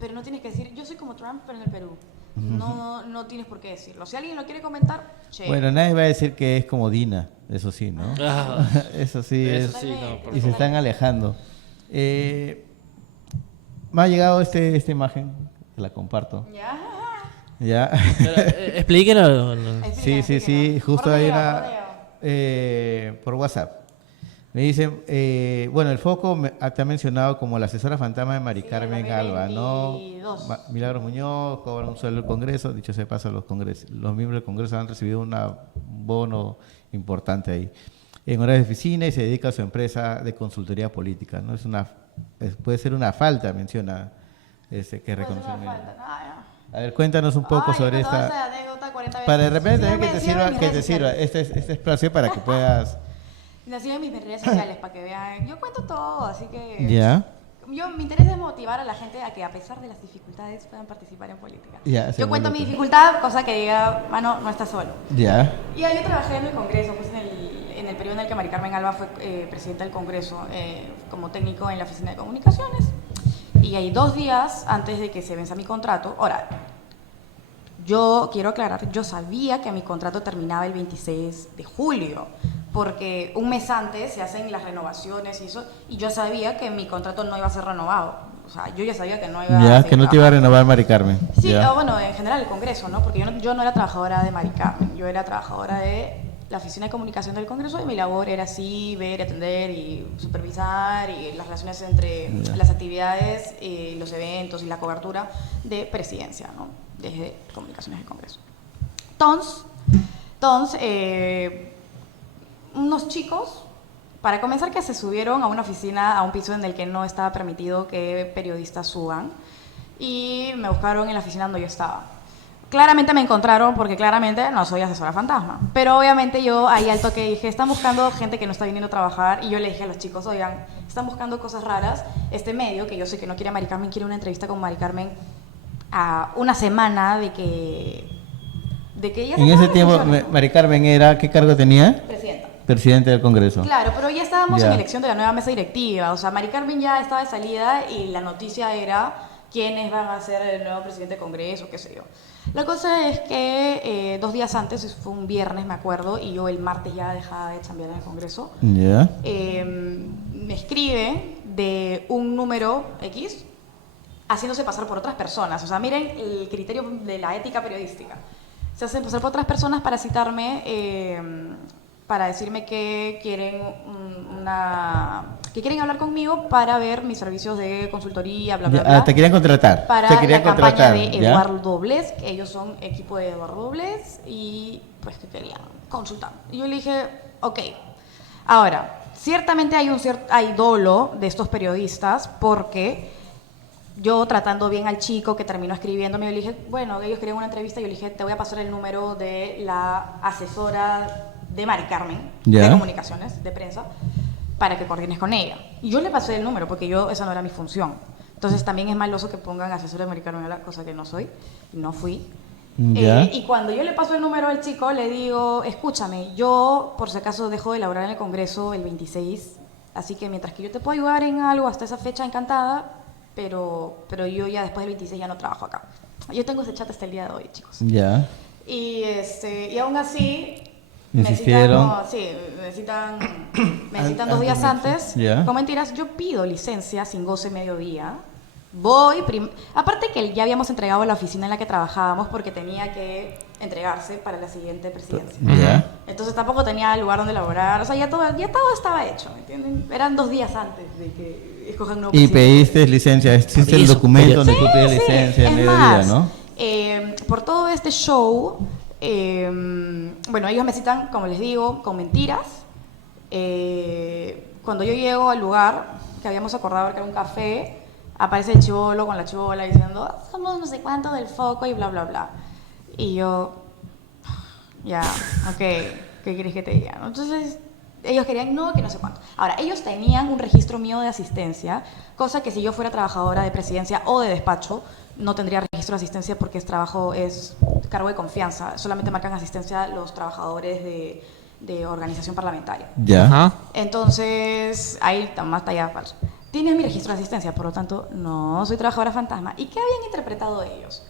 pero no tienes que decir, yo soy como Trump, pero en el Perú. No tienes por qué decirlo. Si alguien lo quiere comentar, che. Bueno, nadie va a decir que es como Dina, eso sí, ¿no? Ah, Eso sí es. eso sí, no, por Y se están alejando. Me ha llegado esta imagen, que la comparto. Ya. Ya. Pero, explíquenlo. Sí, sí, sí, justo ¿Por dónde hay lleva? una... ¿Por dónde lleva? por WhatsApp. Me dicen, bueno, el foco te ha mencionado como la asesora fantasma de Mari Sí, Carmen de Alba, ¿no? 2022. Milagros Muñoz, cobra un sueldo del Congreso, dicho sea de paso, los miembros del Congreso han recibido un bono importante ahí. En horas de oficina y se dedica a su empresa de consultoría política, ¿no? Puede ser una falta, menciona que Puede ser reconoce. una falta. A ver, cuéntanos un poco Ay, sobre he contado esta... esa anécdota 40 veces. Para de repente también que te Síganme en sirva, mis que te redes sirva sociales. este espacio para que puedas... Nací en mis redes sociales para que vean. Yo cuento todo, así que. Ya. Mi interés es motivar a la gente a que, a pesar de las dificultades, puedan participar en política. Ya, se yo cuento mi involucra. dificultad, cosa que diga, mano, no estás solo. Ya. Y yo trabajé en el Congreso, pues en el periodo en el que Mari Carmen Alba fue presidenta del Congreso como técnico en la Oficina de Comunicaciones. Y hay 2 días antes de que se venza mi contrato. Ahora, yo quiero aclarar, yo sabía que mi contrato terminaba el 26 de julio, porque un mes antes se hacen las renovaciones y eso, y yo sabía que mi contrato no iba a ser renovado. O sea, yo ya sabía que no iba a Ya, seguir que no te iba a trabajando. renovar Mari Carmen. Sí, Ya. bueno, en general el Congreso, ¿no? Porque yo no era trabajadora de Mari Carmen, yo era trabajadora de la Oficina de Comunicación del Congreso y mi labor era así, ver, atender y supervisar y las relaciones entre las actividades, los eventos y la cobertura de presidencia, ¿no? Desde Comunicaciones del Congreso. Entonces, unos chicos, para comenzar, que se subieron a una oficina, a un piso en el que no estaba permitido que periodistas suban, y me buscaron en la oficina donde yo estaba. Claramente me encontraron porque claramente no soy asesora fantasma, pero obviamente yo ahí al toque dije, están buscando gente que no está viniendo a trabajar, y yo le dije a los chicos, oigan, están buscando cosas raras, este medio, que yo sé que no quiere a Mari Carmen, quiere una entrevista con Mari Carmen a una semana de que ella se En ese acabe tiempo, las elecciones, ¿no? Mari Carmen era, ¿qué cargo tenía? Presidenta. Presidente del Congreso. Claro, pero ya estábamos Ya. en elección de la nueva mesa directiva. O sea, Mari Carmen ya estaba de salida y la noticia era quiénes van a ser el nuevo presidente del Congreso, qué sé yo. La cosa es que 2 días antes, eso fue un viernes, me acuerdo, y yo el martes ya dejaba de chambear en el Congreso, Ya. me escribe de un número X haciéndose pasar por otras personas. O sea, miren el criterio de la ética periodística. Se hacen pasar por otras personas para citarme para decirme que quieren que quieren hablar conmigo para ver mis servicios de consultoría, bla, bla, bla. Te querían contratar. Para te querían la campaña contratar, de ¿ya? Eduardo Doblez, que ellos son equipo de Eduardo Doblez, y pues que querían consultar. Y yo le dije, ok. Ahora, ciertamente hay dolo de estos periodistas porque yo tratando bien al chico que terminó escribiéndome, yo le dije, bueno, ellos querían una entrevista, yo le dije, te voy a pasar el número de la asesora de Mari Carmen, de comunicaciones, de prensa, para que coordines con ella. Y yo le pasé el número porque esa no era mi función. Entonces también es maloso que pongan asesora de Mari Carmen, cosa que no soy, no fui. Y cuando yo le paso el número al chico, le digo, escúchame, yo por si acaso dejo de laborar en el Congreso el 26, así que mientras que yo te puedo ayudar en algo hasta esa fecha, encantada, pero yo ya después del 26 ya no trabajo acá. Yo tengo ese chat hasta el día de hoy, chicos. Ya. Y aún así insistieron. me citan 2 días antes. Ya. Con mentiras, yo pido licencia sin goce mediodía. Voy, aparte que ya habíamos entregado la oficina en la que trabajábamos porque tenía que entregarse para la siguiente presidencia. Ya. Entonces tampoco tenía lugar donde laborar, o sea, ya todo estaba hecho, ¿me entienden? Eran 2 días antes de que escojan nuevo Y presidente. pediste licencia, existe el documento donde tú pides licencia Es en mediodía, más, ¿no? Por todo este show, bueno, ellos me citan, como les digo, con mentiras. Cuando yo llego al lugar que habíamos acordado que era un café, aparece el chibolo con la chibola diciendo, somos no sé cuánto del foco y bla, bla, bla. Y yo, ya, ok, ¿qué quieres que te diga? Entonces, ellos querían que no sé cuánto. Ahora, ellos tenían un registro mío de asistencia, cosa que si yo fuera trabajadora de presidencia o de despacho, no tendría registro de asistencia porque es cargo de confianza. Solamente marcan asistencia los trabajadores de organización parlamentaria. Ya. Ajá. Entonces, ahí más talla falso. Tienes mi registro de asistencia, por lo tanto, no soy trabajadora fantasma. ¿Y qué habían interpretado ellos?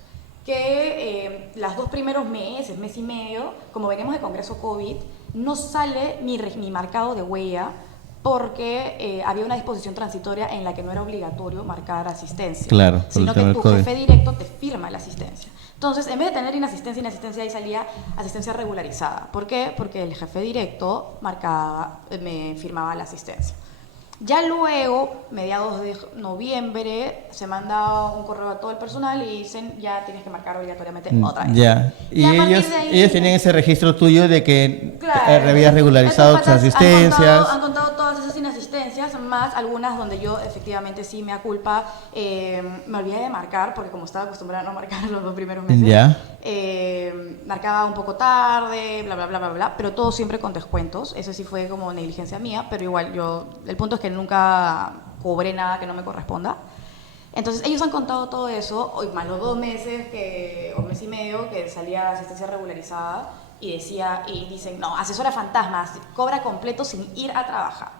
Que los 2 primeros meses, mes y medio, como venimos de Congreso COVID, no sale mi marcado de huella porque había una disposición transitoria en la que no era obligatorio marcar asistencia. Claro, sino que tu jefe directo te firma la asistencia. Entonces, en vez de tener inasistencia, ahí salía asistencia regularizada. ¿Por qué? Porque el jefe directo me firmaba la asistencia. Ya luego, mediados de noviembre, se manda un correo a todo el personal y dicen, ya tienes que marcar obligatoriamente otra vez. Ya. Y ellos tenían ese registro tuyo de que habías regularizado tus asistencias. Han contado todas esas inasistencias, más algunas donde yo efectivamente sí me culpa, me olvidé de marcar, porque como estaba acostumbrada a no marcar los 2 primeros meses, Ya. Marcaba un poco tarde, bla, bla, bla, bla, bla, pero todo siempre con descuentos. Eso sí fue como negligencia mía, pero igual el punto es que nunca cobré nada que no me corresponda. Entonces ellos han contado todo eso, hoy más los 2 meses o mes y medio que salía asistencia regularizada y dicen, no, asesora fantasma, cobra completo sin ir a trabajar.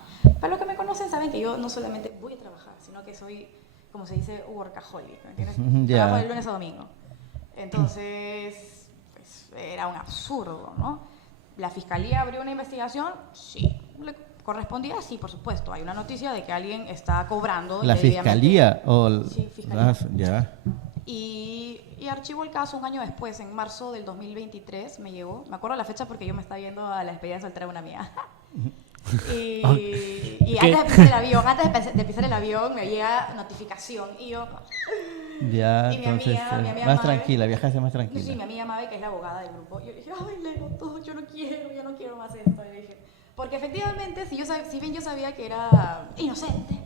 Para los que me conocen saben que yo no solamente voy a trabajar, sino que soy, como se dice, workaholic, ¿me entiendes? Trabajo de lunes a domingo. Entonces, pues, era un absurdo, ¿no? ¿La fiscalía abrió una investigación? Sí. ¿Le correspondía? Sí, por supuesto. Hay una noticia de que alguien está cobrando. ¿La fiscalía? Sí, fiscalía. Ya. Y archivó el caso un año después, en marzo del 2023 me llegó. Me acuerdo la fecha porque yo me estaba yendo a la despedida de soltera de una amiga. Y antes de pisar el avión, me llega notificación y yo... Ya, y mi entonces, amiga más Mabe, tranquila, viajaste más tranquila. Sí, mi amiga Mabe, que es la abogada del grupo, yo le dije, ay, Leno, yo no quiero más esto. Le dije, porque efectivamente, si bien yo sabía que era inocente,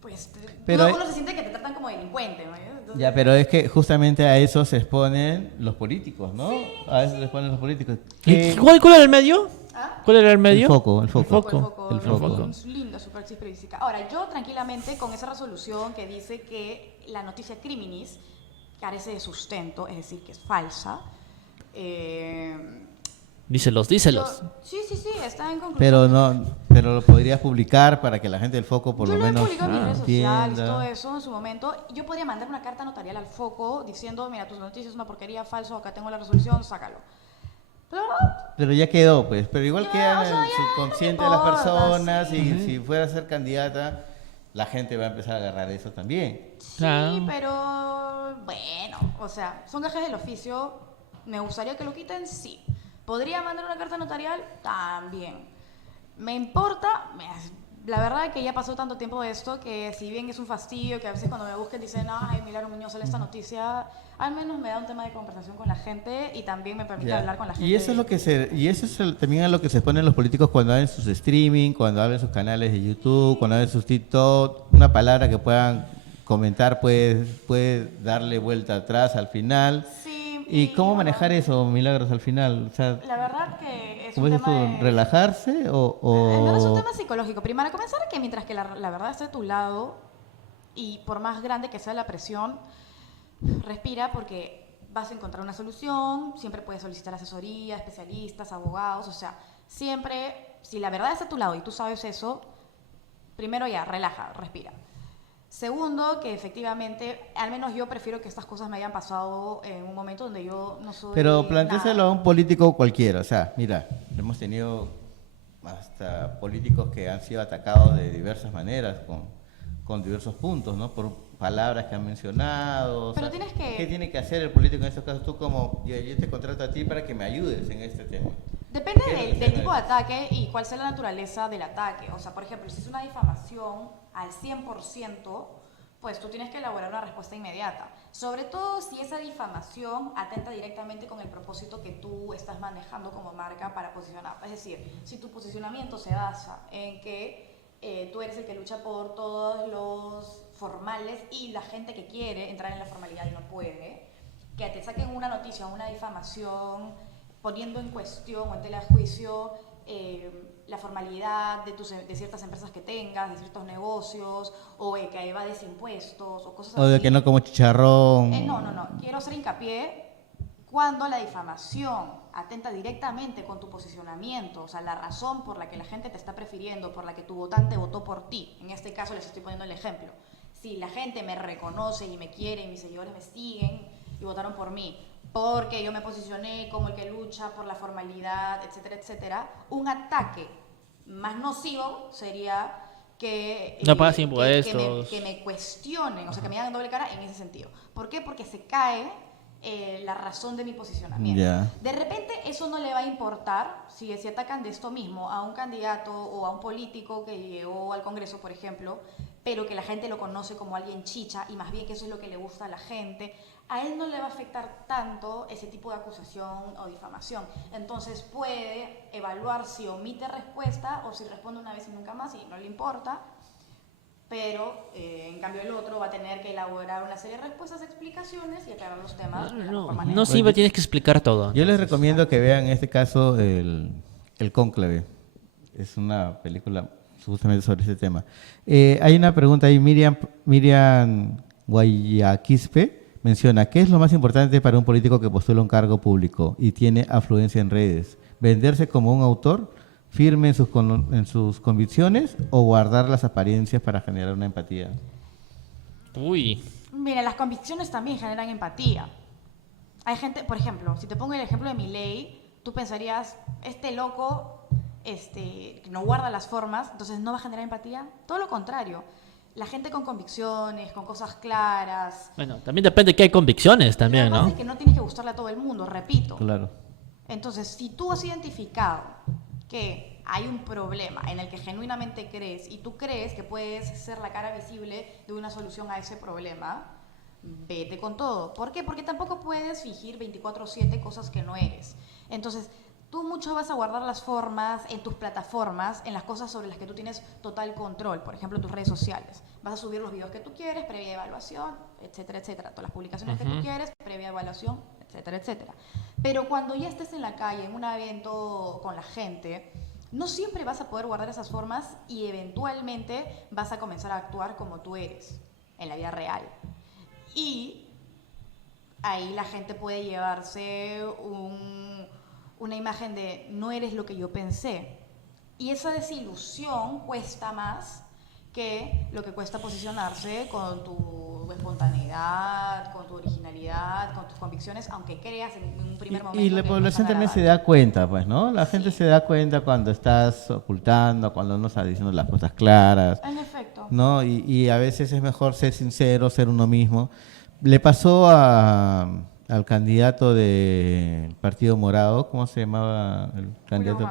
pues uno se siente que te tratan como delincuente, ¿no? Entonces, ya, pero es que justamente a eso se exponen los políticos, ¿no? Sí, a eso se exponen los políticos. ¿Y cuál era el medio? ¿Ah? ¿Cuál era el medio? El foco. El foco. El Linda su praxis periodística. Ahora, yo tranquilamente con esa resolución que dice que la noticia criminis carece de sustento, es decir, que es falsa. Díselos. Sí, está en conclusión. Pero lo podrías publicar para que la gente del foco por yo lo menos publicado en mis redes sociales, entienda. todo eso en su momento. Yo podría mandar una carta notarial al foco diciendo, mira, tus noticias es una porquería, falso, acá tengo la resolución, sácalo. Pero ya quedó, pues. Pero igual Ya, queda o sea, en el ya, subconsciente no de me las importa, personas sí. y si fuera a ser candidata, la gente va a empezar a agarrar eso también. Sí, pero bueno, o sea, son gajes del oficio. ¿Me gustaría que lo quiten? Sí. ¿Podría mandar una carta notarial? También. ¿Me importa? La verdad es que ya pasó tanto tiempo de esto que si bien es un fastidio, que a veces cuando me busquen dicen, ay, Milagro Muñoz, sale esta noticia, al menos me da un tema de conversación con la gente y también me permite hablar con la gente. Y eso es lo que también es lo que se ponen los políticos cuando abren sus streaming, cuando abren sus canales de YouTube, cuando abren sus TikTok, una palabra que puedan comentar puede darle vuelta atrás al final. Sí. ¿Y cómo manejar eso, Milagros, al final? O sea, la verdad que es ¿cómo un es tema esto? ¿Relajarse o...? No es un tema psicológico. Primero, comenzar que mientras que la verdad esté a tu lado y por más grande que sea la presión, respira porque vas a encontrar una solución, siempre puedes solicitar asesoría, especialistas, abogados, o sea, siempre, si la verdad está a tu lado y tú sabes eso, primero ya, relaja, respira. Segundo, que efectivamente, al menos yo prefiero que estas cosas me hayan pasado en un momento donde yo no soy Pero plantéaselo nada. a un político cualquiera, o sea, mira, hemos tenido hasta políticos que han sido atacados de diversas maneras, con diversos puntos, ¿no? Por palabras que han mencionado. Pero o sea, tienes que... ¿qué tiene que hacer el político en estos casos? Tú como, yo te contrato a ti para que me ayudes en este tema. Depende del tipo de ataque y cuál sea la naturaleza del ataque. O sea, por ejemplo, si es una difamación al 100%, pues tú tienes que elaborar una respuesta inmediata. Sobre todo si esa difamación atenta directamente con el propósito que tú estás manejando como marca para posicionar. Es decir, si tu posicionamiento se basa en que tú eres el que lucha por todos los formales y la gente que quiere entrar en la formalidad y no puede, que te saquen una noticia o una difamación poniendo en cuestión o en tela de juicio la formalidad de ciertas empresas que tengas, de ciertos negocios, o que evades impuestos, o cosas así. O de que no como chicharrón. No. Quiero hacer hincapié cuando la difamación atenta directamente con tu posicionamiento, o sea, la razón por la que la gente te está prefiriendo, por la que tu votante votó por ti. En este caso les estoy poniendo el ejemplo. Si la gente me reconoce y me quiere, y mis seguidores me siguen y votaron por mí, porque yo me posicioné como el que lucha por la formalidad, etcétera, etcétera, un ataque más nocivo sería que no pagas impuestos, que me cuestionen, o sea, que me hagan doble cara en ese sentido. ¿Por qué? Porque se cae la razón de mi posicionamiento. Yeah. De repente eso no le va a importar si atacan de esto mismo a un candidato o a un político que llegó al Congreso, por ejemplo, pero que la gente lo conoce como alguien chicha y más bien que eso es lo que le gusta a la gente. A él no le va a afectar tanto ese tipo de acusación o difamación. Entonces puede evaluar si omite respuesta o si responde una vez y nunca más y no le importa. Pero en cambio el otro va a tener que elaborar una serie de respuestas, explicaciones y aclarar los temas de la mejor manera. No siempre tienes que explicar todo. Yo les recomiendo que vean en este caso el Cónclave. Es una película justamente sobre ese tema. Hay una pregunta ahí, Miriam Guayaquispe menciona, ¿qué es lo más importante para un político que postula un cargo público y tiene afluencia en redes? ¿Venderse como un autor firme en sus convicciones o guardar las apariencias para generar una empatía? Uy. Mira, las convicciones también generan empatía. Hay gente, por ejemplo, si te pongo el ejemplo de Milei, tú pensarías, este loco que no guarda las formas, entonces no va a generar empatía. Todo lo contrario. La gente con convicciones, con cosas claras. Bueno, también depende de que hay convicciones también, ¿no? ¿no? Es que no tienes que gustarle a todo el mundo, repito. Claro. Entonces, si tú has identificado que hay un problema en el que genuinamente crees y tú crees que puedes ser la cara visible de una solución a ese problema, vete con todo. ¿Por qué? Porque tampoco puedes fingir 24/7 cosas que no eres. Entonces, tú mucho vas a guardar las formas en tus plataformas, en las cosas sobre las que tú tienes total control, por ejemplo, tus redes sociales. Vas a subir los videos que tú quieres, previa evaluación, etcétera, etcétera. Todas las publicaciones que tú quieres, previa evaluación, etcétera, etcétera. Pero cuando ya estés en la calle, en un evento con la gente, no siempre vas a poder guardar esas formas y eventualmente vas a comenzar a actuar como tú eres, en la vida real. Y ahí la gente puede llevarse una imagen de no eres lo que yo pensé. Y esa desilusión cuesta más que lo que cuesta posicionarse con tu espontaneidad, con tu originalidad, con tus convicciones, aunque creas en un primer momento. Y la población también se da cuenta, pues, ¿no? La gente se da cuenta cuando estás ocultando, cuando no estás diciendo las cosas claras. En efecto. ¿No? Y a veces es mejor ser sincero, ser uno mismo. Le pasó a al candidato del Partido Morado, ¿cómo se llamaba el candidato?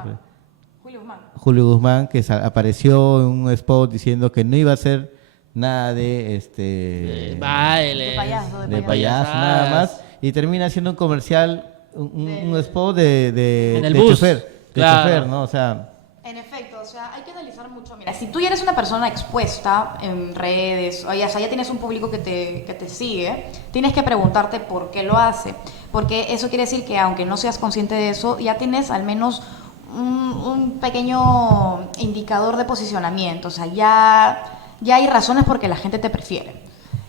Julio Guzmán. Julio Guzmán, que apareció en un spot diciendo que no iba a hacer nada de baile, De payaso, nada más, y termina haciendo un comercial, un spot en el de bus, chofer, claro. chofer, ¿no? O sea, En efecto, o sea, hay que analizar mucho. Mira, si tú ya eres una persona expuesta en redes, o ya tienes un público que te sigue, tienes que preguntarte por qué lo hace. Porque eso quiere decir que aunque no seas consciente de eso, ya tienes al menos un pequeño indicador de posicionamiento. O sea, ya hay razones por qué la gente te prefiere.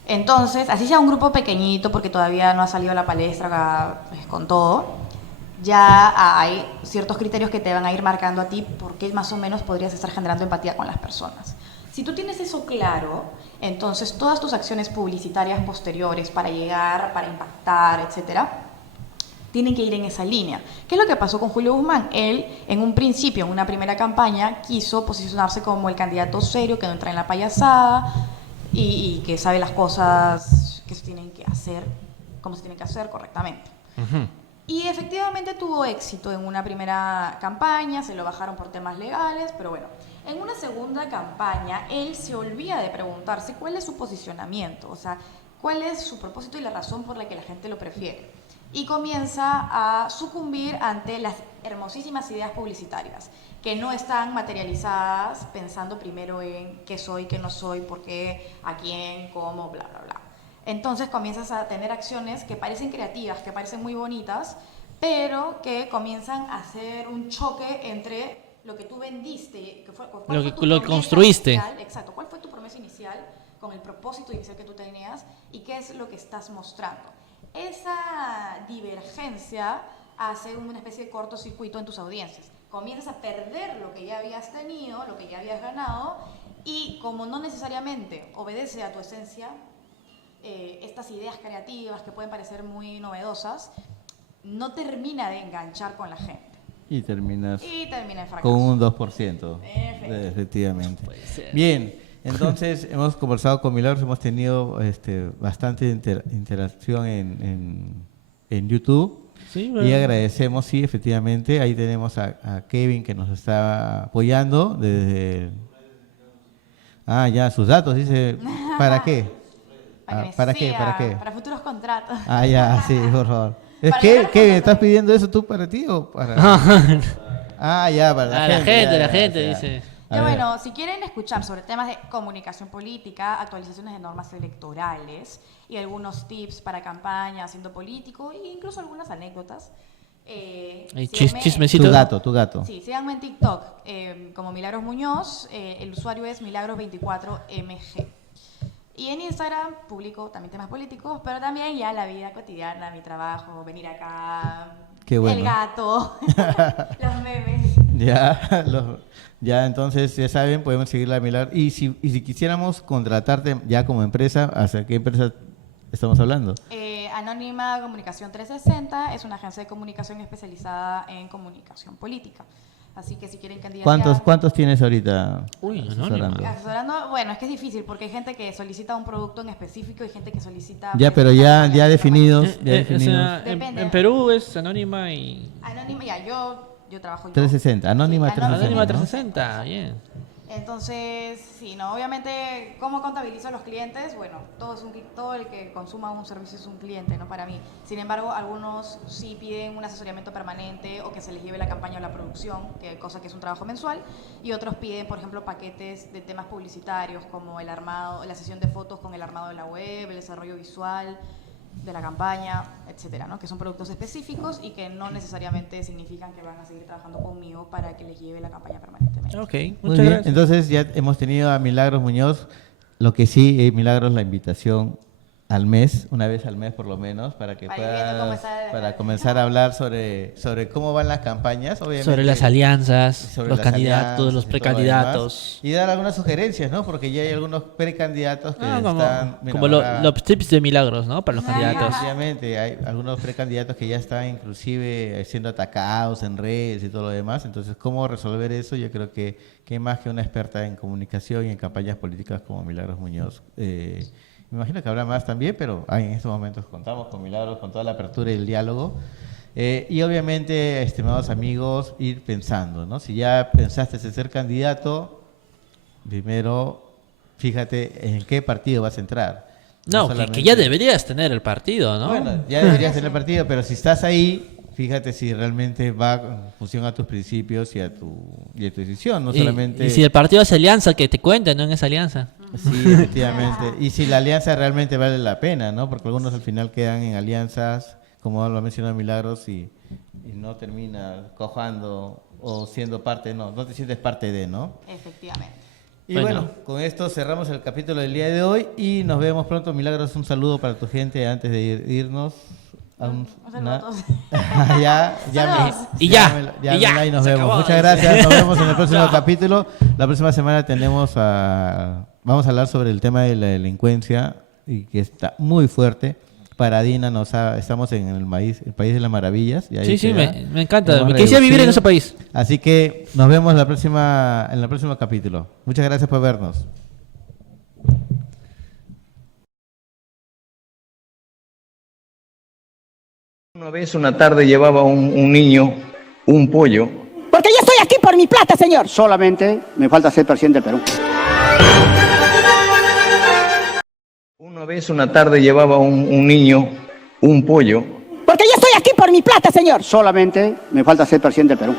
Entonces, así sea un grupo pequeñito, porque todavía no ha salido a la palestra pues, con todo, ya hay ciertos criterios que te van a ir marcando a ti por qué más o menos podrías estar generando empatía con las personas. Si tú tienes eso claro, entonces todas tus acciones publicitarias posteriores para llegar, para impactar, etcétera, tienen que ir en esa línea. ¿Qué es lo que pasó con Julio Guzmán? Él, en un principio, en una primera campaña, quiso posicionarse como el candidato serio, que no entra en la payasada y que sabe las cosas que se tienen que hacer, cómo se tienen que hacer correctamente. Y efectivamente tuvo éxito en una primera campaña, se lo bajaron por temas legales, pero bueno, en una segunda campaña él se olvida de preguntarse cuál es su posicionamiento, o sea, cuál es su propósito y la razón por la que la gente lo prefiere. Y comienza a sucumbir ante las hermosísimas ideas publicitarias, que no están materializadas pensando primero en qué soy, qué no soy, por qué, a quién, cómo, bla, bla, bla. Entonces comienzas a tener acciones que parecen creativas, que parecen muy bonitas, pero que comienzan a hacer un choque entre lo que tú vendiste, lo que construiste. Inicial, exacto, cuál fue tu promesa inicial con el propósito inicial que tú tenías y qué es lo que estás mostrando. Esa divergencia hace una especie de cortocircuito en tus audiencias. Comienzas a perder lo que ya habías tenido, lo que ya habías ganado, y como no necesariamente obedece a tu esencia, estas ideas creativas que pueden parecer muy novedosas, no termina de enganchar con la gente. y terminas termina en fracaso. con un 2%. Efectivamente. Bien, entonces hemos conversado con Milagros, hemos tenido bastante interacción en YouTube. Sí, Y agradecemos, sí, efectivamente, ahí tenemos a Kevin que nos está apoyando desde... ya, sus datos, dice, ¿para qué? ¿Para qué? ¿Para qué? Para futuros contratos. Ya, sí, por favor. ¿Es Para que, llegar a Kevin, contratos. estás pidiendo eso tú para ti o para...? Ya, para la gente. La ya, gente ya. dice. A Ya, ver. bueno, si quieren escuchar sobre temas de comunicación política, actualizaciones de normas electorales y algunos tips para campaña, haciendo político e incluso algunas anécdotas. Síganme- Chismecito. Tu gato. Sí, síganme en TikTok como Milagros Muñoz, el usuario es Milagros24mg. Y en Instagram publico también temas políticos, pero también ya la vida cotidiana, mi trabajo, venir acá, Qué bueno. el gato, los memes. Ya, entonces, ya saben, podemos seguir la Milagros. Y si quisiéramos contratarte ya como empresa, ¿hacia qué empresa estamos hablando? Anónima Comunicación 360 es una agencia de comunicación especializada en comunicación política. Así que si quieren candidatear... ¿Cuántos tienes ahorita? Uy, asesorando? Asesorando, bueno, es que es difícil porque hay gente que solicita un producto en específico y gente que solicita... Ya, pues, pero ya información. definidos. Ya O definidos. sea, Depende. en Perú es anónima y... Anónima, ya, yo trabajo... yo. 360, Anónima Sí, 360. Anónima ¿no? 360, bien. Entonces, sí, no, obviamente, ¿cómo contabilizo a los clientes? Bueno, todo el que consuma un servicio es un cliente, no para mí. Sin embargo, algunos sí piden un asesoramiento permanente o que se les lleve la campaña o la producción, cosa que es un trabajo mensual, y otros piden, por ejemplo, paquetes de temas publicitarios como el armado, la sesión de fotos con el armado de la web, el desarrollo visual de la campaña, etcétera, ¿no? Que son productos específicos y que no necesariamente significan que van a seguir trabajando conmigo para que les lleve la campaña permanentemente. Ok, Muy muchas bien, gracias. entonces ya hemos tenido a Milagros Muñoz. Lo que sí, Milagros, la invitación al mes, una vez al mes por lo menos, para que Para ir viendo cómo puedas, está de para verdad. comenzar a hablar sobre cómo van las campañas, obviamente. Sobre las alianzas, sobre los las candidatos, alianzas los y todo lo precandidatos. demás. Y dar algunas sugerencias, ¿no? Porque ya hay algunos precandidatos que Como, están... mira, como ahora- los tips de milagros, ¿no? Para los candidatos. Obviamente, hay algunos precandidatos que ya están inclusive siendo atacados en redes y todo lo demás. Entonces, ¿cómo resolver eso? Yo creo que más que una experta en comunicación y en campañas políticas como Milagros Muñoz Me imagino que habrá más también, pero en estos momentos contamos con Milagros, con toda la apertura y el diálogo. Y obviamente, estimados amigos, ir pensando, ¿no? Si ya pensaste en ser candidato, primero fíjate en qué partido vas a entrar. No, que ya deberías tener el partido, ¿no? Bueno, ya deberías tener el partido, pero si estás ahí, fíjate si realmente va en función a tus principios y a tu decisión, no solamente... Y si el partido es alianza, que te cuenten, ¿no? En esa alianza. Sí, efectivamente. Y si la alianza realmente vale la pena, ¿no? Porque algunos al final quedan en alianzas, como lo ha mencionado Milagros, y no termina cojando o siendo parte, no te sientes parte de, ¿no? Efectivamente. Y bueno, con esto cerramos el capítulo del día de hoy y nos vemos pronto. Milagros, un saludo para tu gente antes de irnos. Y nos vemos. Muchas gracias. Nos vemos en el próximo capítulo. La próxima semana vamos a hablar sobre el tema de la delincuencia y que está muy fuerte. Paradina estamos en el país de las maravillas. Y sí, me encanta. Me quisiera vivir en ese país. Así que nos vemos en el próximo capítulo. Muchas gracias por vernos. Una vez, una tarde, llevaba un niño un pollo. Porque yo estoy aquí por mi plata, señor. Solamente me falta ser presidente del Perú. Una vez, una tarde, llevaba un niño un pollo. Porque yo estoy aquí por mi plata, señor. Solamente me falta ser presidente del Perú.